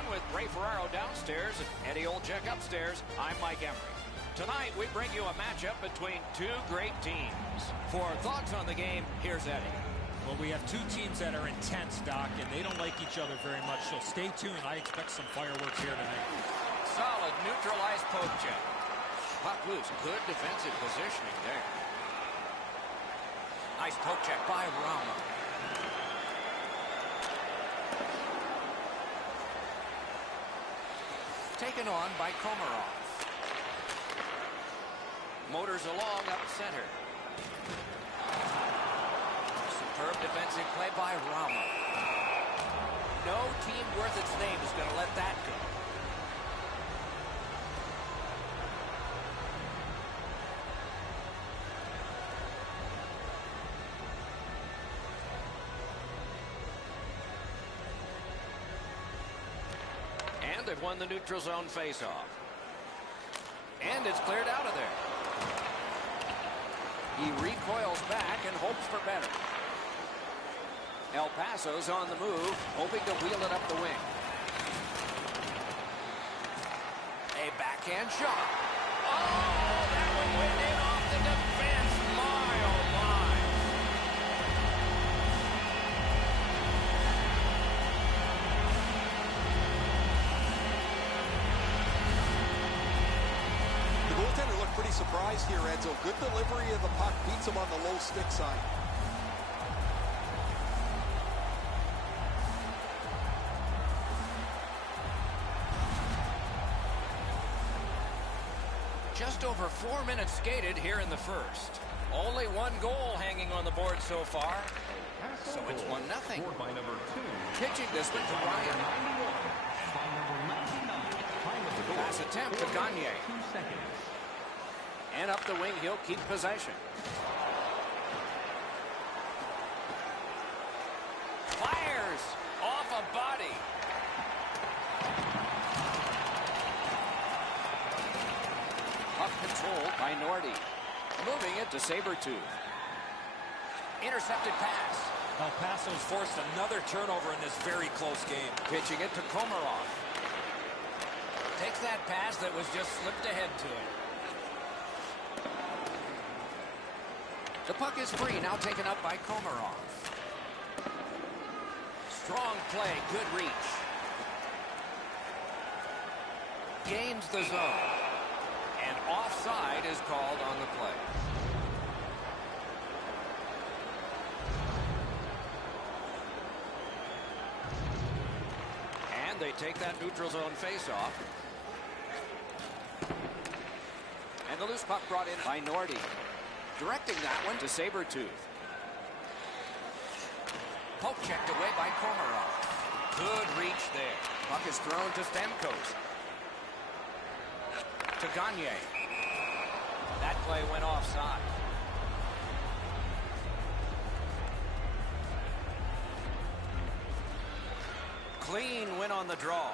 on with Ray Ferraro downstairs and Eddie Olczyk upstairs. I'm Mike Emery. Tonight, we bring you a matchup between two great teams. For thoughts on the game, here's Eddie. Well, we have two teams that are intense, Doc, and they don't like each other very much, so stay tuned. I expect some fireworks here tonight. Solid neutralized poke check. Puck loose. Good defensive positioning there. Nice poke check by Rama. Taken on by Komarov. Motors along up center. Superb defensive play by Rama. No team worth its name is going to let that go. And they've won the neutral zone faceoff. And it's cleared out of there. He recoils back and hopes for better. El Paso's on the move, hoping to wheel it up the wing. A backhand shot. Oh, that one went in off the defense. My, oh my. The goaltender looked pretty surprised here, Edzo. Good delivery of the puck, beats him on the low stick side. Just over 4 minutes skated here in the first. Only one goal hanging on the board so far. So it's 1-0. Pitching this one to Ryan. Pass attempt to Gagne. And up the wing, he'll keep possession. Fires off a body. Puck controlled by Nordy. Moving it to Sabertooth. Intercepted pass. El Paso's forced another turnover in this very close game. Pitching it to Komarov. Takes that pass that was just slipped ahead to him. The puck is free, now taken up by Komarov. Strong play, good reach. Gains the zone. And offside is called on the play. And they take that neutral zone face-off. And the loose puck brought in by Nordy. Directing that one to Sabertooth. Poke checked away by Komarov. Good reach there. Puck is thrown to Stamkos. To Gagne. That play went offside. Clean win on the draw.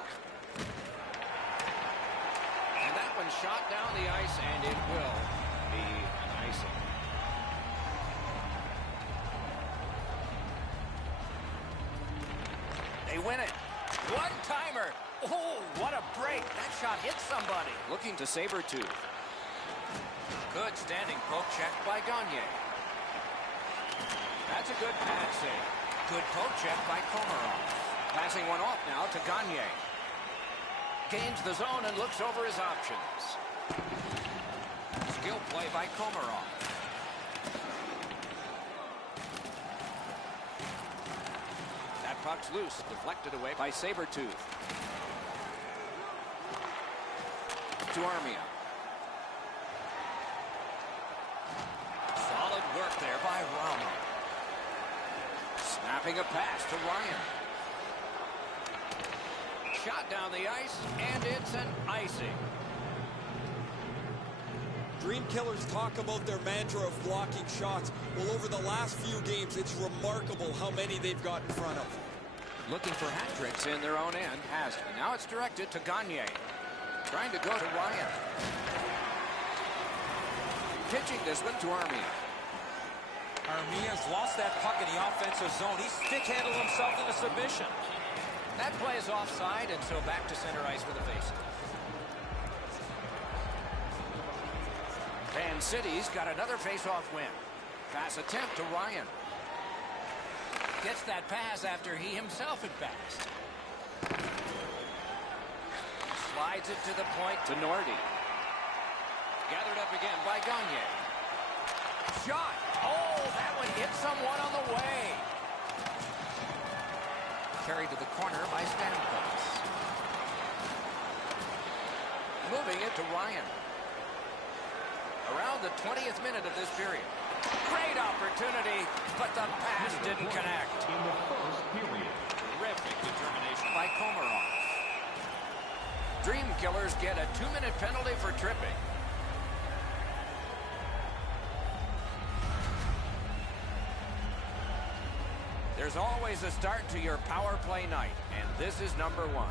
And that one shot down the ice, and it will be an icing. They win it. One-timer. Oh, what a break. That shot hit somebody. Looking to Sabertooth. Good standing poke check by Gagne. That's a good pass save. Good poke check by Komarov. Passing one off now to Gagne. Gains the zone and looks over his options. Skill play by Komarov. That puck's loose. Deflected away by Sabertooth. To Armia. Solid work there by Rama. Snapping a pass to Ryan. Shot down the ice, and it's an icing. Dream Killers talk about their mantra of blocking shots. Well, over the last few games, it's remarkable how many they've got in front of. Looking for hat tricks in their own end. Has it. Now it's directed to Gagne. Trying to go to Ryan. Pitching this one to Armia. Armia's lost that puck in the offensive zone. He stick-handled himself into submission. That play is offside, and so back to center ice with a face-off. Van City's got another face-off win. Pass attempt to Ryan. Gets that pass after he himself had passed. Slides it to the point to Nordy. Gathered up again by Gagne. Shot. Oh, that one hit someone on the way. Carried to the corner by Stamkos. Moving it to Ryan. Around the 20th minute of this period. Great opportunity, but the pass didn't connect. In the first period. Terrific determination by Komarov. Dream Killers get a 2-minute penalty for tripping. There's always a start to your power play night, and this is number 1.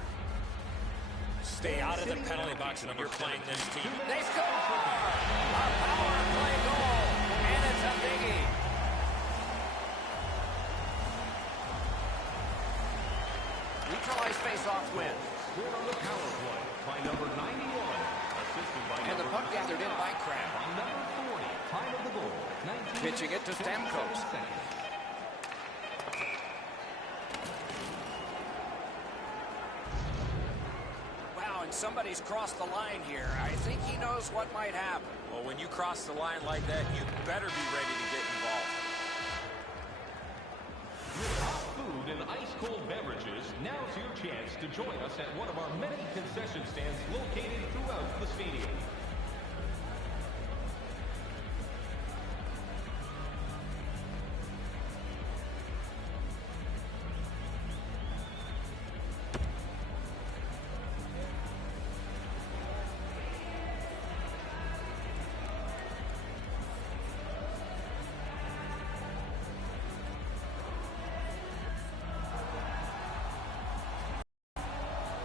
Stay out of the penalty box when you're playing this team. They score! A power play goal, and it's a biggie. Neutralized face-off win. Scored on the power play by number 91. Assisted by and the puck gathered in by Crab. On number 40, time of the goal. Pitching it to Stamkos. Somebody's crossed the line here. I think he knows what might happen. Well, when you cross the line like that, you better be ready to get involved. With hot food and ice-cold beverages, now's your chance to join us at one of our many concession stands located throughout the stadium.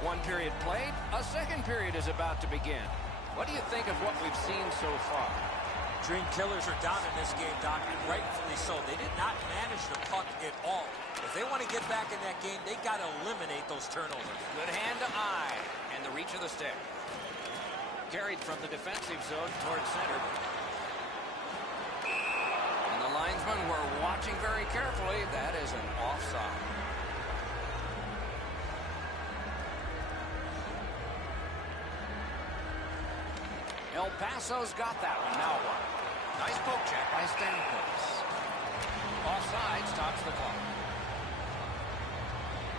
One period played, a second period is about to begin. What do you think of what we've seen so far? Dream Killers are down in this game, Doc, and rightfully so. They did not manage the puck at all. If they want to get back in that game, they got to eliminate those turnovers. Good hand to eye, and the reach of the stick. Carried from the defensive zone towards center. And the linesmen were watching very carefully. That is an offside. El Paso's got that one. Now what? Nice poke check by Stamkos. Offside stops the clock.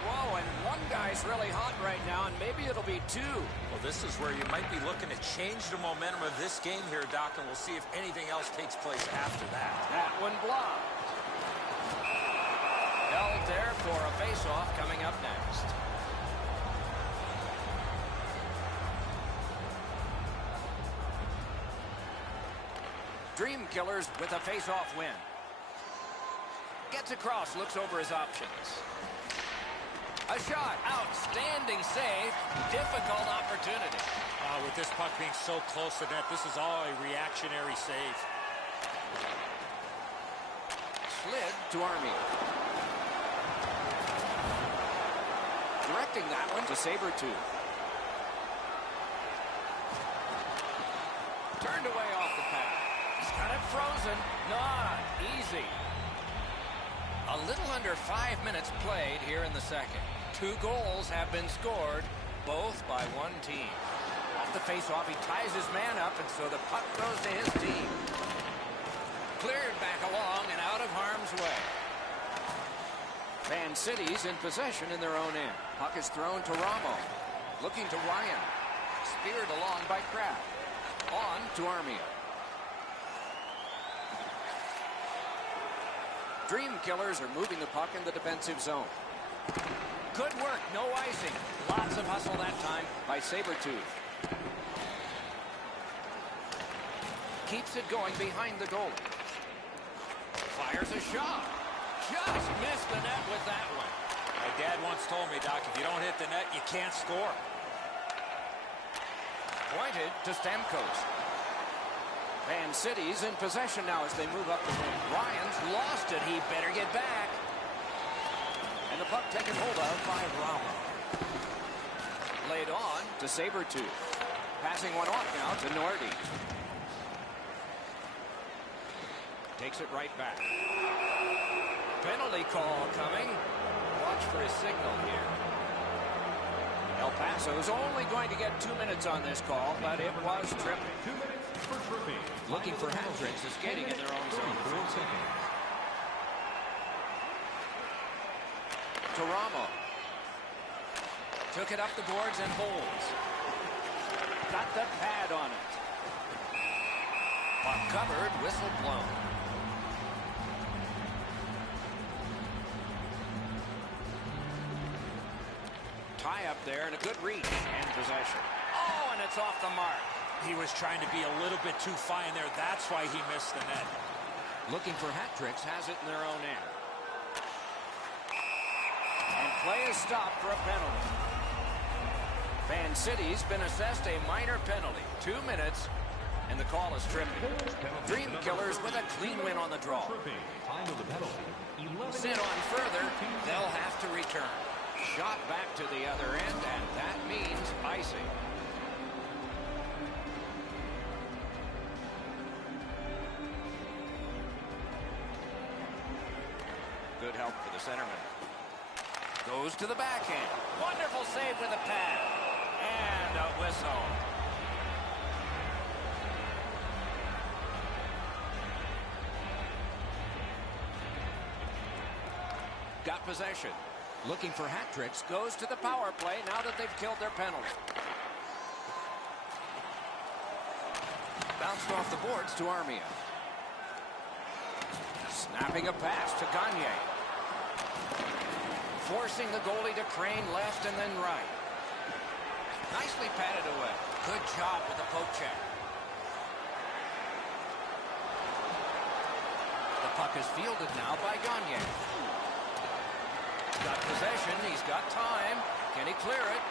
Whoa, and one guy's really hot right now, and maybe it'll be 2. Well, this is where you might be looking to change the momentum of this game here, Doc, and we'll see if anything else takes place after that. That one blocked. Held there for a face-off coming up next. Dream Killers with a face-off win. Gets across, looks over his options. A shot, outstanding save, difficult opportunity. With this puck being so close to net, this is all a reactionary save. Slid to Armia. Directing that one to Sabertooth. Turned away off the pass. He's got it frozen. Not easy. A little under 5 minutes played here in the second. 2 goals have been scored, both by one team. Off the face-off, he ties his man up, and so the puck goes to his team. Cleared back along and out of harm's way. Van City's in possession in their own end. Puck is thrown to Ramo. Looking to Ryan. Speared along by Kraft. On to Armia. Dream Killers are moving the puck in the defensive zone. Good work, no icing. Lots of hustle that time by Sabertooth. Keeps it going behind the goal. Fires a shot. Just missed the net with that one. My dad once told me, Doc, if you don't hit the net, you can't score. Pointed to Stamkos. Van City's in possession now as they move up the wing. Ryan's lost it. He better get back. And the puck taken hold of by Ramos. played on to Sabertooth. Passing one off now to Nordy. Takes it right back. Penalty call coming. Watch for his signal here. El Paso's only going to get 2 minutes on this call, but it was tripping. 2 minutes for tripping. Looking for hat tricks, is skating in their own zone. Toramo. Took it up the boards and holds. Got the pad on it. Puck covered, whistle blown. Tie up there and a good reach and possession. Oh, and it's off the mark. He was trying to be a little bit too fine there. That's why he missed the net. Looking for hat tricks, has it in their own end. And play is stopped for a penalty. Fan City's been assessed a minor penalty. 2 minutes, and the call is tripping. Dream Killers with a clean win on the draw. Time of the penalty. Sent on further, they'll have to return. Shot back to the other end, and that means icing. Good help for the centerman. Goes to the backhand. Wonderful save with a pad. And a whistle. Got possession. Looking for hat tricks. Goes to the power play now that they've killed their penalty. Bounced off the boards to Armia. Snapping a pass to Gagne. Forcing the goalie to crane left and then right. Nicely patted away. Good job with the poke check. The puck is fielded now by Gagne. Got possession. He's got time. Can he clear it?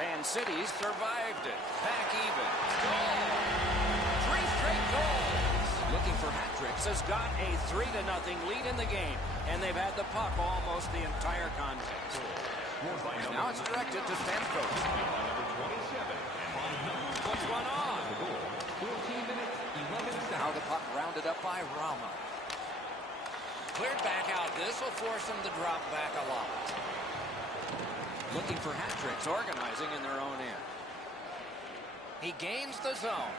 Fan City's survived it. Back even. Goal! 3 straight goals. Looking for hat tricks. Has got a 3-0 lead in the game. And they've had the puck almost the entire contest. Now it's directed to Stamkos. Puts one on. Now the puck rounded up by Rama. Cleared back out. This will force them to drop back a lot. Looking for hat tricks, organizing in their own end. He gains the zone.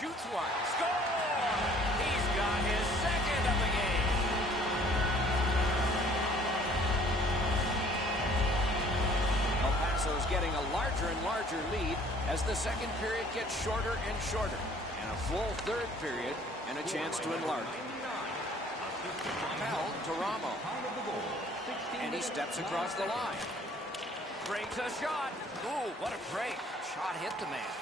Shoots one. Score! He's got his second of the game. El Paso's getting a larger and larger lead as the second period gets shorter and shorter. And a full third period and a chance to enlarge. Held to Ramo. And he steps across the line. Breaks a shot. Ooh, what a break. Shot hit the man.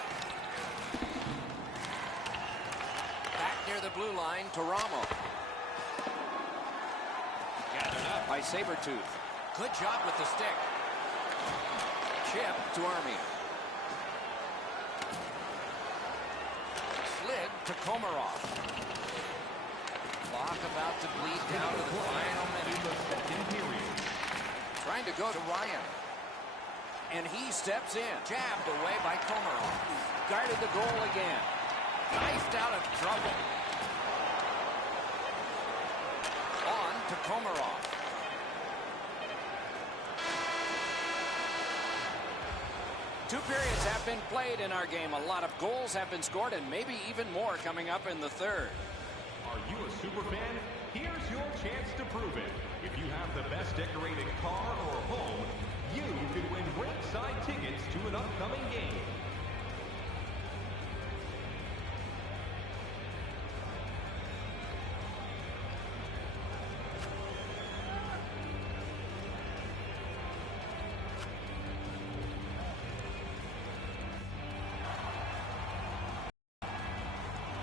Back near the blue line to Ramo. Gathered up by Sabertooth. Good job with the stick. Chip to Armia. Slid to Komarov. Clock about to bleed down to the final minute. Trying to go to Ryan. And he steps in. Jabbed away by Komarov. Guarded the goal again. Knifed out of trouble. On to Komarov. Two periods have been played in our game. A lot of goals have been scored and maybe even more coming up in the third. Are you a super fan? Here's your chance to prove it. If you have the best decorated car or home, you could win ringside tickets to an upcoming game.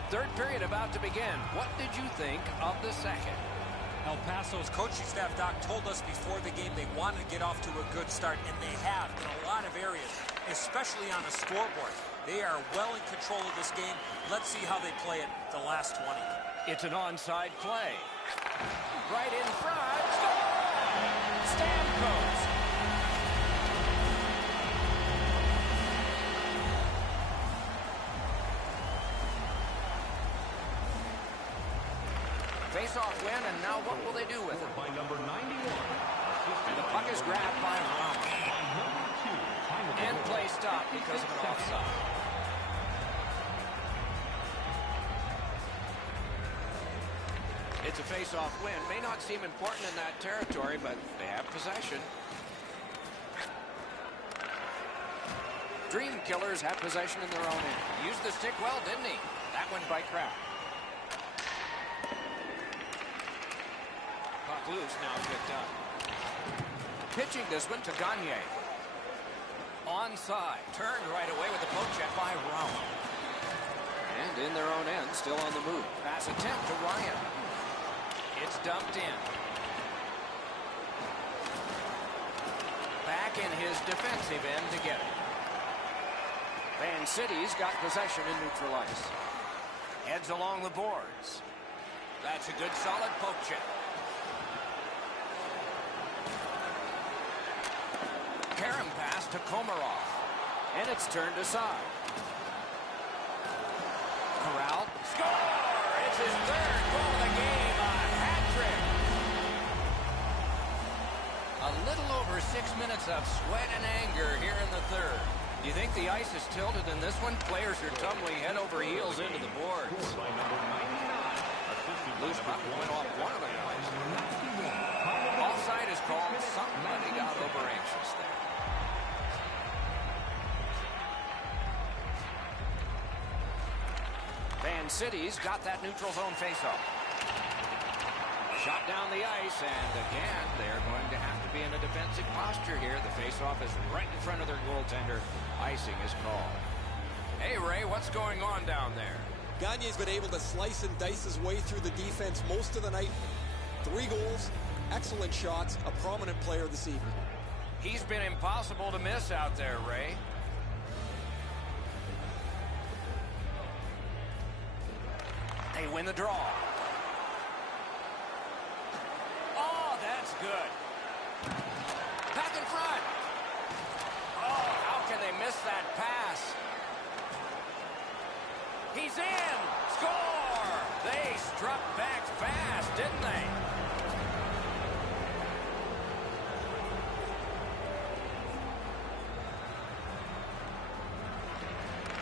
Third period about to begin. What did you think of the second? El Paso's coaching staff, Doc, told us before the game they wanted to get off to a good start, and they have in a lot of areas, especially on the scoreboard. They are well in control of this game. Let's see how they play it the last 20. It's an onside play. Right in front. Score! Stamkos. face-off win, and now what will they do with it? By number 91. And the puck is grabbed by Ramos. And play stopped because of an offside. It's a face-off win. May not seem important in that territory, but they have possession. Dream Killers have possession in their own end. Used the stick well, didn't he? That went by Kraft. Puck loose, now picked up. Pitching this one to Gagne. Onside. Turned right away with the poke check by Ramos. And in their own end, still on the move. Pass attempt to Ryan. It's dumped in. Back in his defensive end to get it. Van City's got possession in neutral ice. Heads along the boards. That's a good solid poke check. Karam pass to Komarov. And it's turned aside. Corral. Score! It's his third goal of the game. A hat trick. A little over 6 minutes of sweat and anger here in the third. Do you think the ice is tilted in this one? Players are tumbling head over heels into the boards. Loose puck went off one of the guys. Offside is called. Somebody got over anxious there. Van City's got that neutral zone faceoff. Shot down the ice, and again, they're going to have to be in a defensive posture here. The faceoff is right in front of their goaltender. Icing is called. Hey, Ray, what's going on down there? Gagne's been able to slice and dice his way through the defense most of the night. 3 goals, excellent shots, a prominent player this evening. He's been impossible to miss out there, Ray. They win the draw. Oh, that's good. Back in front. Oh, how can they miss that pass? He's in. Score! They struck back fast, didn't they?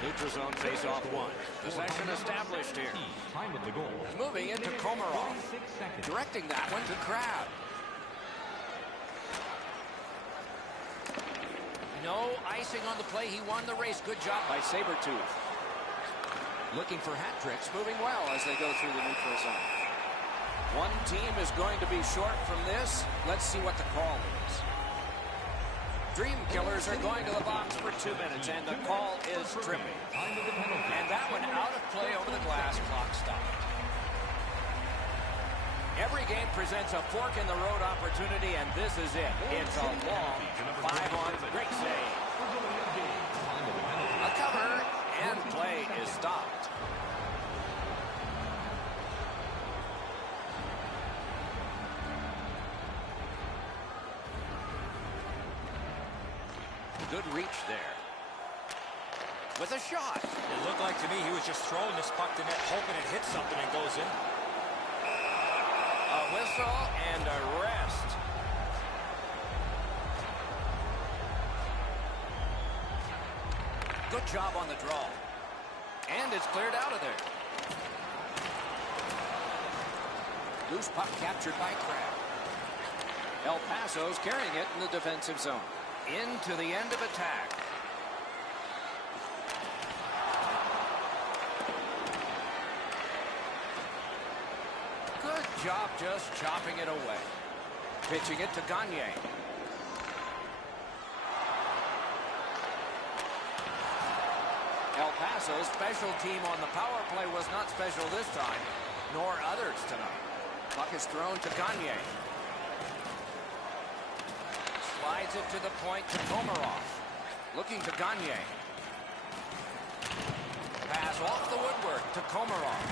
Neutral zone face-off one. Possession established here. Time of the goal. Moving it to Komarov. Directing that one to Crab. No icing on the play. He won the race. Good job by Sabretooth. Looking for hat tricks. Moving well as they go through the neutral zone. One team is going to be short from this. Let's see what the call is. Dream Killers are going to the box for 2 minutes, and the call is tripping. And that one out of play over the glass. Clock stopped. Every game presents a fork-in-the-road opportunity, and this is it. It's a long 5-on. Great save. A cover, and play is stopped. Good reach there. With a shot. It looked like to me he was just throwing this puck to net, hoping it hits something and goes in. A whistle and a rest. Good job on the draw. And it's cleared out of there. Loose puck captured by Crab. El Paso's carrying it in the defensive zone. Into the end of attack. Good job just chopping it away. Pitching it to Gagne. El Paso's special team on the power play was not special this time, nor others tonight. Puck is thrown to Gagne. Slides it to the point to Komarov. Looking to Gagne. Pass off the woodwork to Komarov.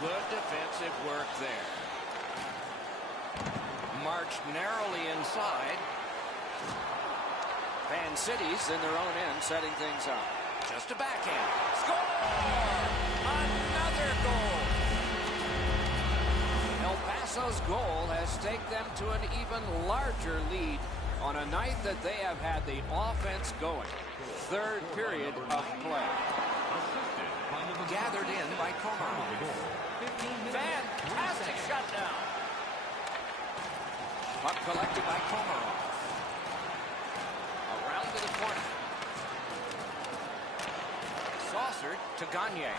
Good defensive work there. Marched narrowly inside. Van City's in their own end, setting things up. Just a backhand. Score! Another goal! Passo's goal has staked them to an even larger lead on a night that they have had the offense going. Third period of play. Gathered in by Komarov. Fantastic shutdown. Puck collected by Komarov. Around to the corner. Saucered to Gagne.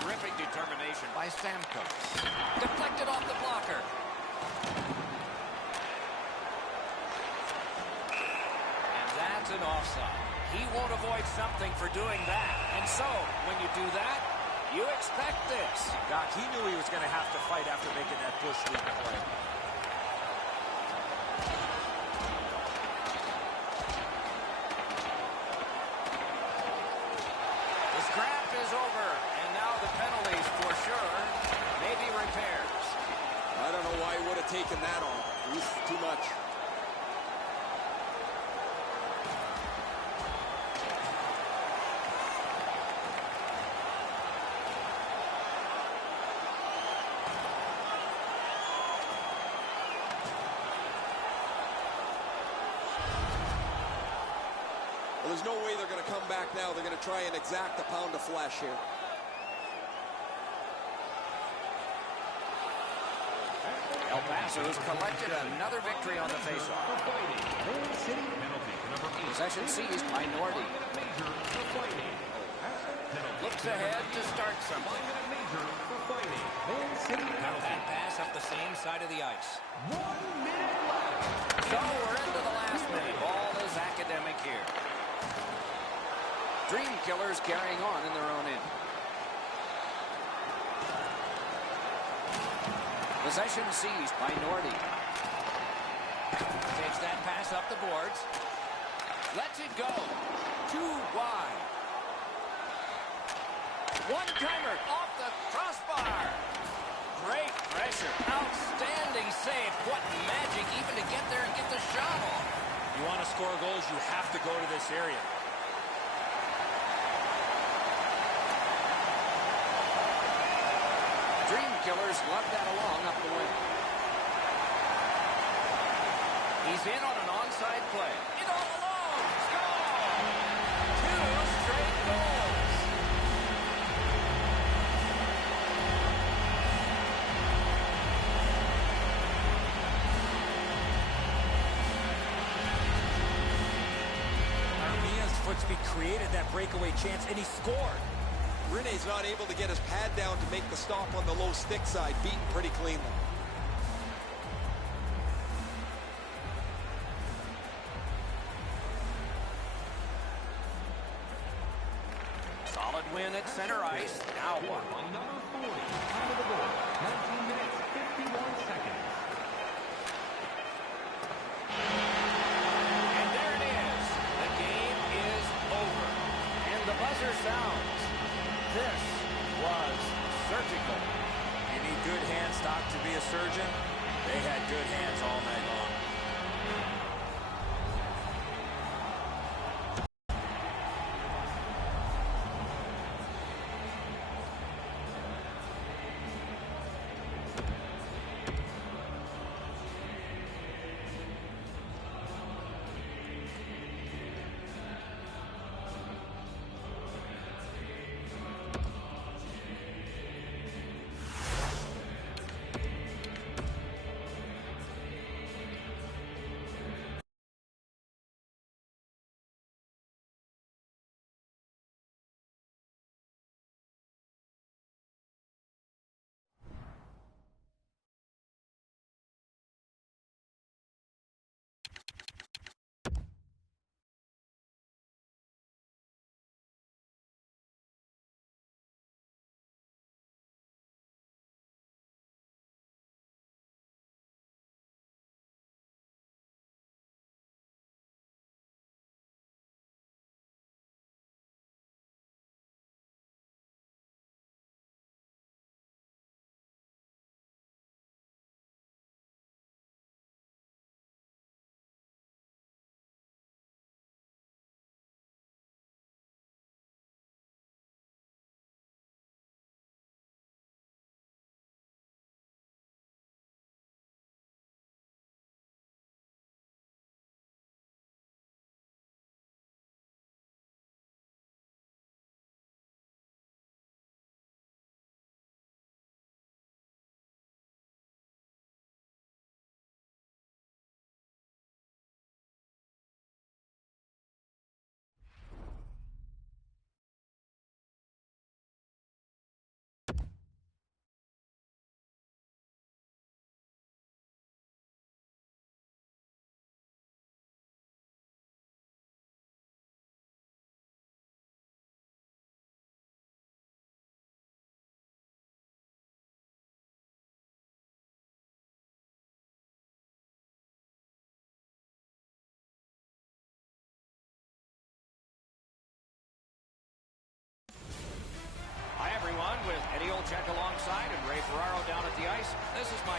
Terrific determination by Stamkos. Deflected off the blocker. And that's an offside. He won't avoid something for doing that. And so, when you do that, you expect this. Doc, he knew he was going to have to fight after making that Bush League play. The scrap is over, and now the penalties for sure. Maybe repairs. I don't know why he would have taken that on. He's too much. Well, there's no way they're going to come back now. They're going to try and exact a pound of flesh here. El Paso's collected another victory on the faceoff. Possession seized by Nordy. Looks ahead to start something. Got that pass up the same side of the ice. 1 minute left. So we're into the last minute. Ball is academic here. Dream Killers carrying on in their own end. Possession seized by Nordy. Takes that pass up the boards. Lets it go. Too wide. One-timer off the crossbar. Great pressure. Outstanding save. What magic even to get there and get the shot off. You want to score goals, you have to go to this area. Dream Killers love that along up the wing. He's in on an onside play. It all alone. Score! 2 straight goals. Armia's Footsby created that breakaway chance, and he scored. Rene's not able to get his pad down to make the stop on the low stick side, beaten pretty cleanly. Solid win at center ice. Now what? On number 40, time of the goal, 19 minutes, 51 seconds. And there it is. The game is over. And the buzzer sounds. This was surgical. You need good hands, Doc, to be a surgeon. They had good hands all night long.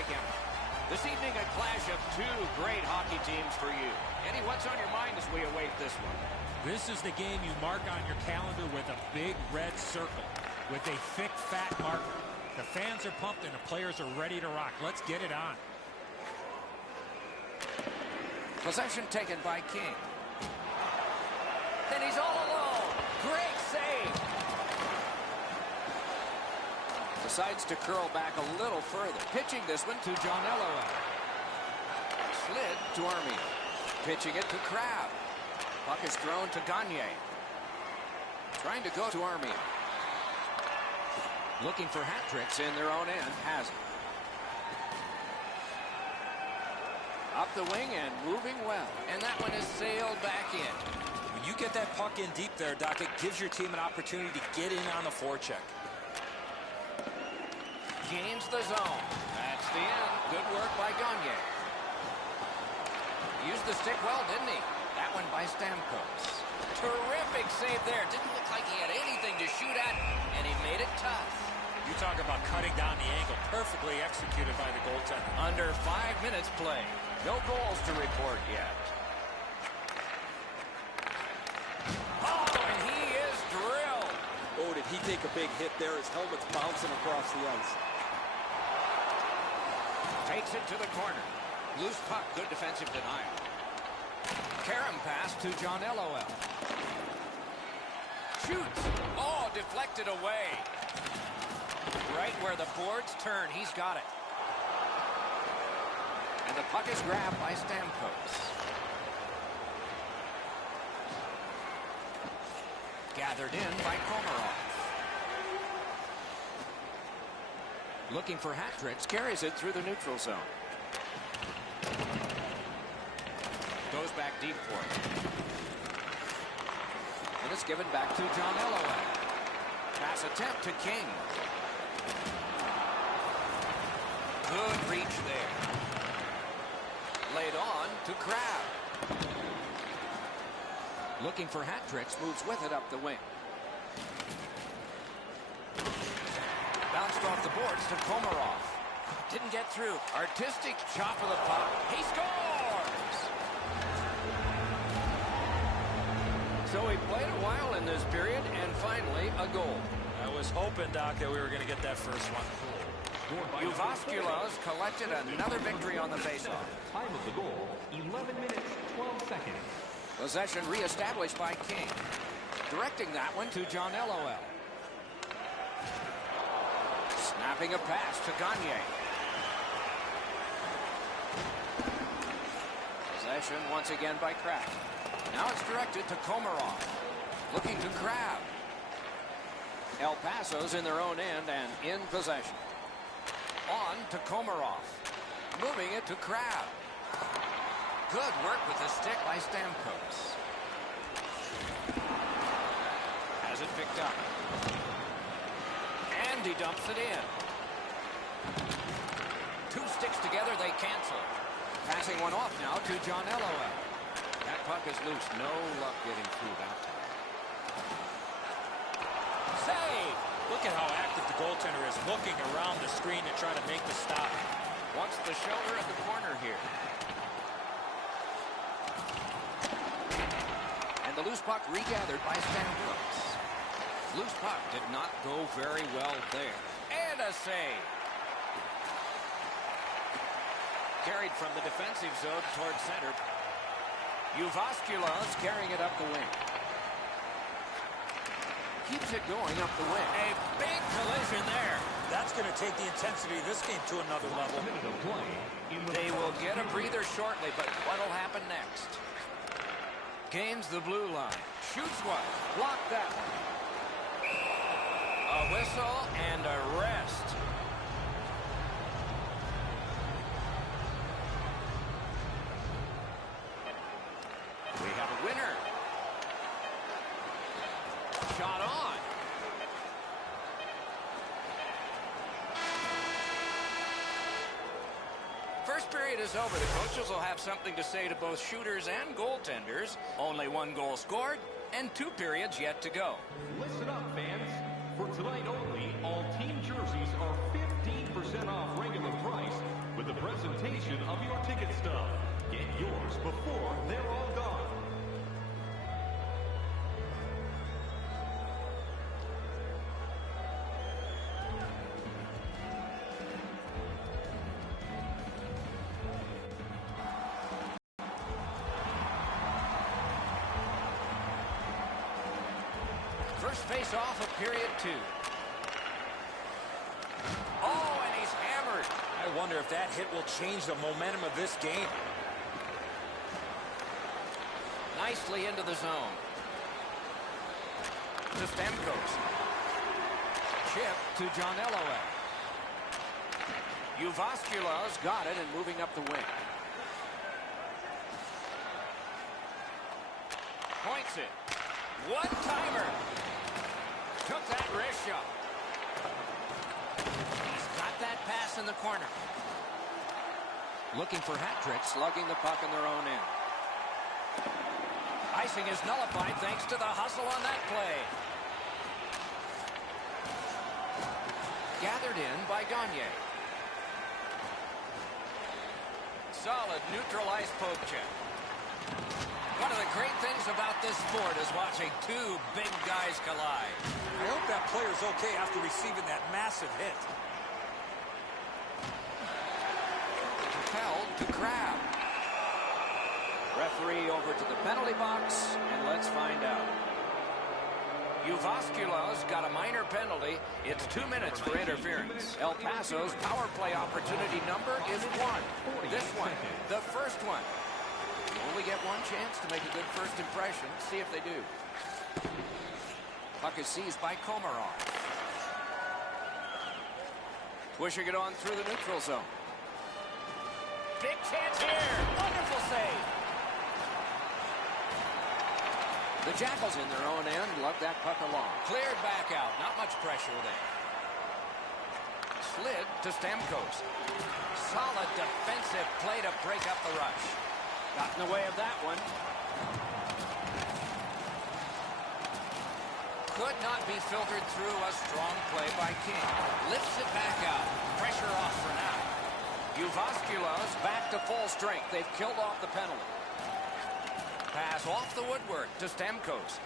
him. This evening, a clash of two great hockey teams for you. Eddie, what's on your mind as we await this one? This is the game you mark on your calendar with a big red circle with a thick, fat marker. The fans are pumped and the players are ready to rock. Let's get it on. Possession taken by King. And he's all alone. Great save. Decides to curl back a little further. Pitching this one to John Elwell. Slid to Armia. Pitching it to Crab. Puck is thrown to Gagne. Trying to go to Armia. Looking for hat tricks in their own end. Has it. Up the wing and moving well. And that one is sailed back in. When you get that puck in deep there, Doc, it gives your team an opportunity to get in on the forecheck. Gains the zone. That's the end. Good work by Gagne. Used the stick well, didn't he? That one by Stamkos. Terrific save there. Didn't look like he had anything to shoot at, and he made it tough. You talk about cutting down the angle. Perfectly executed by the goaltender. Under 5 minutes played. No goals to report yet. Oh, and he is drilled. Oh, did he take a big hit there? His helmet's bouncing across the ice. Takes it to the corner. Loose puck. Good defensive denial. Karam pass to John Elwell. Shoots. Oh, deflected away. Right where the boards turn. He's got it. And the puck is grabbed by Stamkos. Gathered in by Komarov. Looking for hat tricks. Carries it through the neutral zone. Goes back deep for it. And it's given back to John Elwell. Pass attempt to King. Good reach there. Laid on to Crab. Looking for hat tricks. Moves with it up the wing. Bounced off the boards to Komarov. Didn't get through. Artistic chop of the puck. He scores! So he played a while in this period, and finally a goal. I was hoping, Doc, that we were going to get that first one. Uvasculos collected another victory on the faceoff. Time of the goal, 11 minutes, 12 seconds. Possession reestablished by King. Directing that one to John Elwell. Snapping a pass to Gagne. Possession once again by Crab. Now it's directed to Komarov. Looking to Crab. El Paso's in their own end and in possession. On to Komarov. Moving it to Crab. Good work with the stick by Stamkos. Has it picked up. And he dumps it in. Two sticks together, they cancel. Passing one off now to John Elwell. That puck is loose. No luck getting through that time. Save! Look at how active the goaltender is, looking around the screen to try to make the stop. Wants the shoulder at the corner here. And the loose puck regathered by Stamkos. Loose puck did not go very well there. And a save. Carried from the defensive zone towards center. Uvasculos carrying it up the wing. Keeps it going up the wing. A big collision there. That's going to take the intensity of this game to another level. They will get a breather shortly, but what'll happen next? Gains the blue line. Shoots one. Block that one. A whistle and a rest. We have a winner. Shot on. First period is over. The coaches will have something to say to both shooters and goaltenders. Only one goal scored and 2 periods yet to go. Listen up, fans. For tonight only, all team jerseys are 15% off regular price presentation of your ticket stub. Get yours before they're all gone. First face-off of period 2. Oh, and he's hammered. I wonder if that hit will change the momentum of this game. Nicely into the zone. To Stamkos. Chip to John Elway. Uvascula's got it and moving up the wing. Points it. One-timer. Took that wrist shot. He's got that pass in the corner. Looking for hat tricks, slugging the puck in their own end. Icing is nullified thanks to the hustle on that play. Gathered in by Gagne. Solid neutralized poke check. One of the great things about this sport is watching two big guys collide. I hope that player's okay after receiving that massive hit. Held to Crab. Referee over to the penalty box, and let's find out. Uvascula's got a minor penalty. It's 2 minutes for interference. El Paso's power play opportunity number is 1. This one, the first one. You only get one chance to make a good first impression. See if they do. Puck is seized by Komarov. Pushing it on through the neutral zone. Big chance here. Wonderful save. The Jackals in their own end lug that puck along. Cleared back out. Not much pressure there. Slid to Stamkos. Solid defensive play to break up the rush. Got in the way of that one. Could not be filtered through. A strong play by King. Lifts it back out. Pressure off for now. Uvascula's back to full strength. They've killed off the penalty. Pass off the woodwork to Stamkos.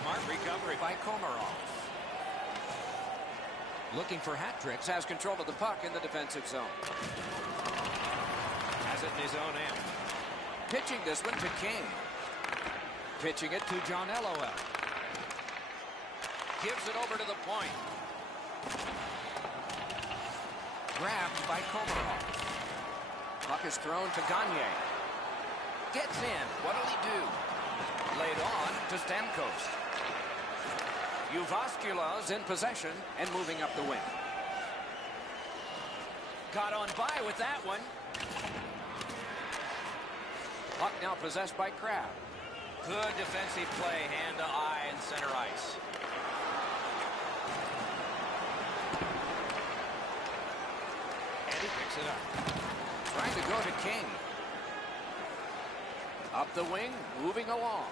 Smart recovery by Komarov. Looking for hat tricks, has control of the puck in the defensive zone. Has it in his own end. Pitching this one to King. Pitching it to John Elway. Gives it over to the point. Grabbed by Komarov. Puck is thrown to Gagne. Gets in. What'll he do? Laid on to Stamkos. Uvascula's in possession and moving up the wing. Got on by with that one. Puck now possessed by Crab. Good defensive play, hand to eye and center ice. And he picks it up. Trying to go to King. Up the wing, moving along.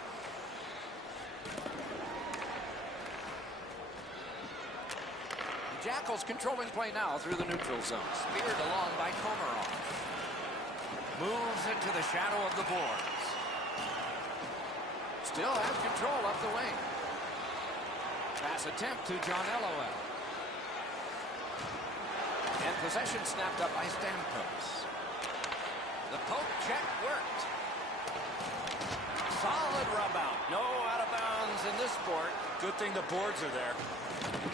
Jackals controlling play now through the neutral zone. Speared along by Komarov. Moves into the shadow of the boards. Still has control up the wing. Pass attempt to John Elway. And possession snapped up by Stamkos. The poke check worked. Solid rub out. No out of bounds in this sport. Good thing the boards are there.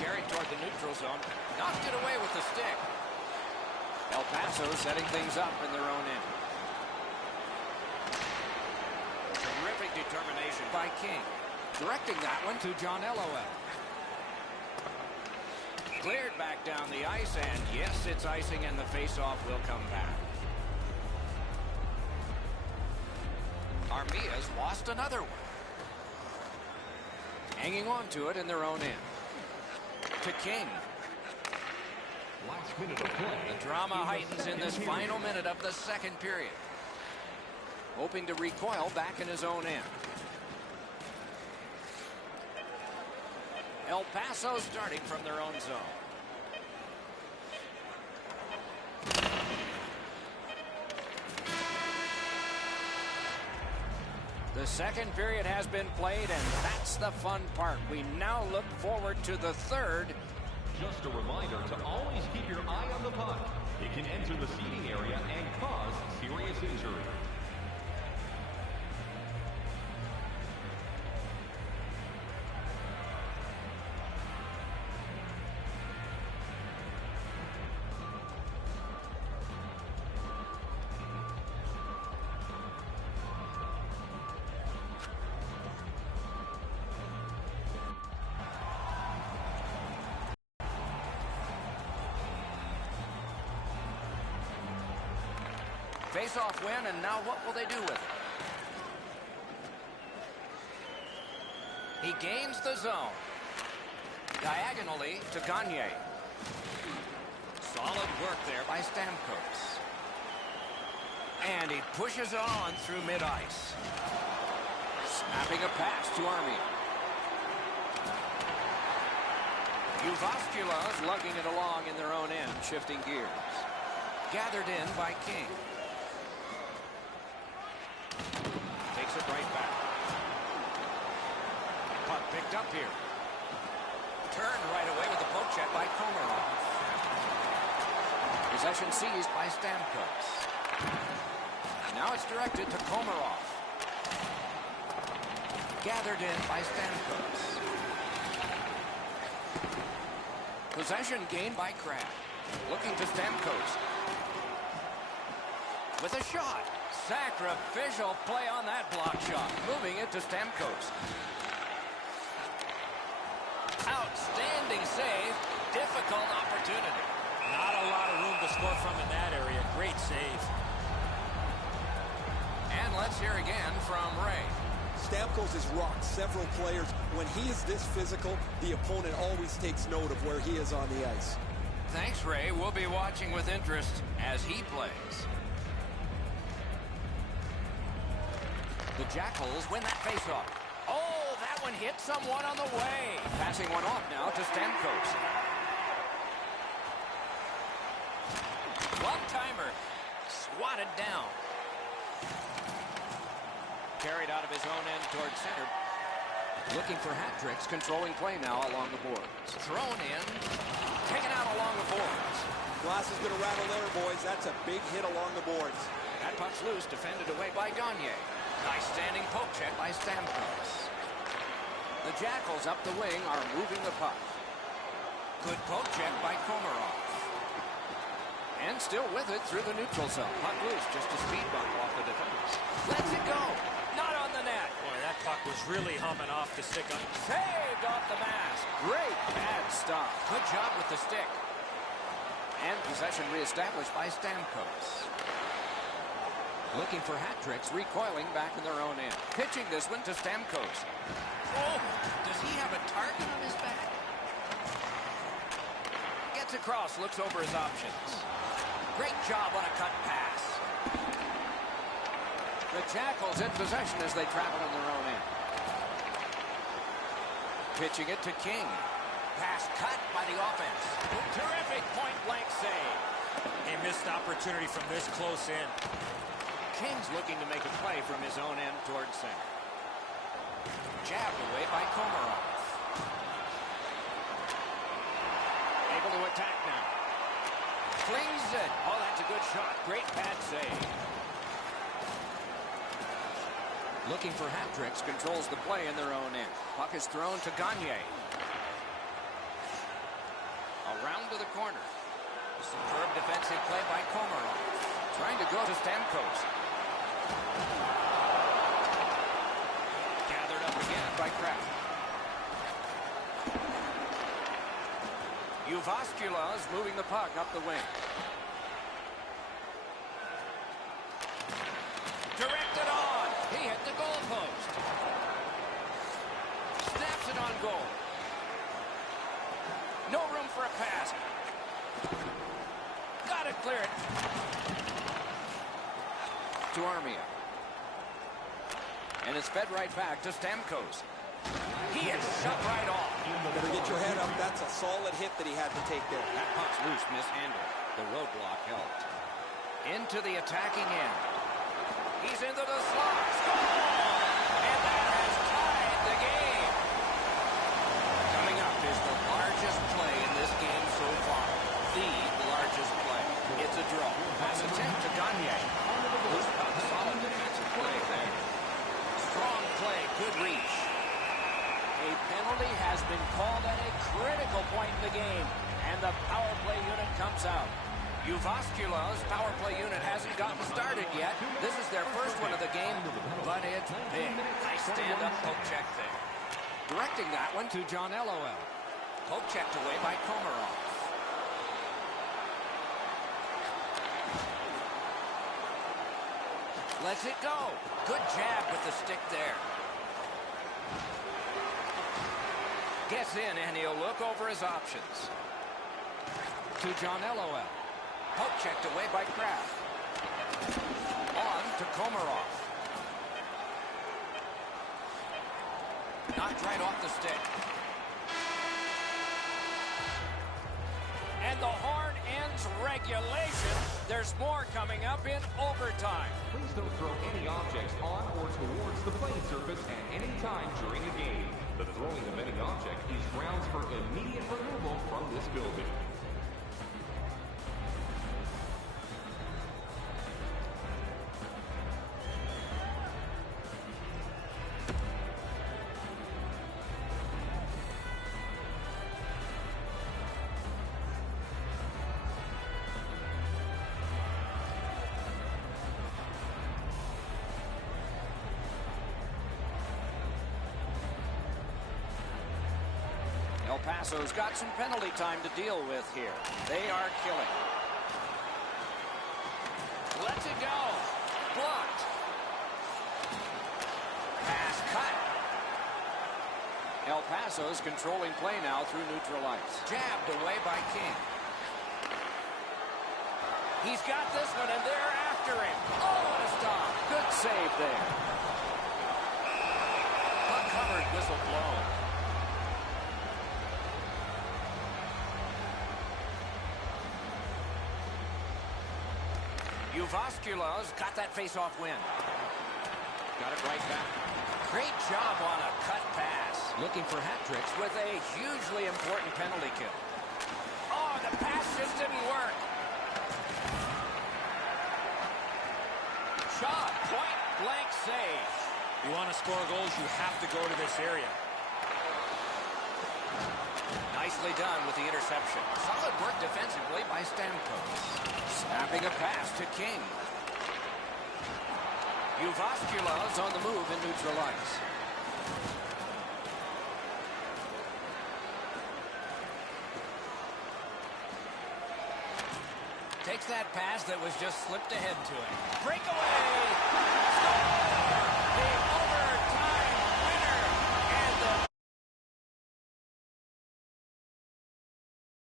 Carried toward the neutral zone. Knocked it away with the stick. El Paso setting things up in their own end. Terrific determination by King. Directing that one to John Elway. Cleared back down the ice, and yes, it's icing, and the faceoff will come back. Armia's lost another one. Hanging on to it in their own end. To King. Last minute of play. The drama heightens in this final minute of the second period. Hoping to recoil back in his own end. El Paso starting from their own zone. The second period has been played, and that's the fun part. We now look forward to the third. Just a reminder to always keep your eye on the puck. It can enter the seating area and cause serious injury. Face-off win, and now what will they do with it? He gains the zone. Diagonally to Gagne. Solid work there by Stamkos. And he pushes on through mid-ice. Snapping a pass to Armia. Uvascula's lugging it along in their own end, shifting gears. Gathered in by King. Takes it right back. Puck picked up here. Turned right away with the poke check by Komarov. Possession seized by Stamkos. Now it's directed to Komarov. Gathered in by Stamkos. Possession gained by Kraft. Looking to Stamkos. With a shot. Sacrificial play on that block shot. Moving it to Stamkos. Outstanding save. Difficult opportunity. Not a lot of room to score from in that area. Great save. And let's hear again from Ray. Stamkos has rocked several players. When he is this physical, the opponent always takes note of where he is on the ice. Thanks, Ray. We'll be watching with interest as he plays. The Jackals win that faceoff. Oh, that one hit someone on the way. Passing one off now to Stamkos. One-timer. Swatted down. Carried out of his own end towards center. Looking for hat tricks, controlling play now along the boards. Thrown in. Taken out along the boards. Glass is going to rattle there, boys. That's a big hit along the boards. That puck's loose, defended away by Gagne. Nice standing poke check by Stamkos. The Jackals up the wing are moving the puck. Good poke check by Komarov. And still with it through the neutral zone. Puck loose, just a speed bump off the defenders. Lets it go. Not on the net. Boy, that puck was really humming off the stick. Saved off the mask. Great pad stop. Good job with the stick. And possession reestablished by Stamkos. Looking for hat tricks, recoiling back in their own end. Pitching this one to Stamkos. Oh, does he have a target on his back? Gets across, looks over his options. Great job on a cut pass. The Jackals in possession as they travel in their own end. Pitching it to King. Pass cut by the offense. Terrific point-blank save. A missed opportunity from this close in. King's looking to make a play from his own end towards center. Jabbed away by Komarov. Able to attack now. Flings it. Oh, that's a good shot. Great pad save. Looking for hat tricks, controls the play in their own end. Puck is thrown to Gagne. Around to the corner. Superb defensive play by Komarov. Trying to go to Stamkos. Gathered up again by Kraft. Uvascula is moving the puck up the wing. Directed on. He hit the goal post. Snaps it on goal. No room for a pass. Got it, clear it. To Armia. And it's fed right back to Stamkos. He is shut right off. Better get your head up. That's a solid hit that he had to take there. That puck's loose, mishandled. The roadblock helped. Into the attacking end. He's into the slot. Score! And that has tied the game. Coming up is the largest play in this game so far. The largest play. It's a draw. Pass attempt to Gagne. Loose puck, solid defensive play there. Strong play, good reach. A penalty has been called at a critical point in the game, and the power play unit comes out. Uvascula's power play unit hasn't gotten started yet. This is their first one of the game, but it's big. Nice stand-up poke check there. Directing that one to John LOL. Poke checked away by Komarov. Lets it go. Good jab with the stick there. Gets in, and he'll look over his options. To John LOL. Poke checked away by Kraft. On to Komarov. Knocked right off the stick. And the horn ends regulation. There's more coming up in overtime. Please don't throw any objects on or towards the playing surface at any time during a game. The throwing of any object is grounds for immediate removal from this building. El Paso's got some penalty time to deal with here. They are killing. Lets it go. Blocked. Pass cut. El Paso's controlling play now through neutral ice. Jabbed away by King. He's got this one, and they're after him. Oh, what a stop. Good save there. Puck covered, whistle blown. Uvascula's got that face-off win. Got it right back. Great job on a cut pass. Looking for hat tricks with a hugely important penalty kill. Oh, the pass just didn't work. Shot, point blank save. You want to score goals, you have to go to this area. Nicely done with the interception. Solid work defensively by Stamkos. Snapping a pass to King. Uvascula's on the move in neutral ice. Takes that pass that was just slipped ahead to him. Breakaway! Score!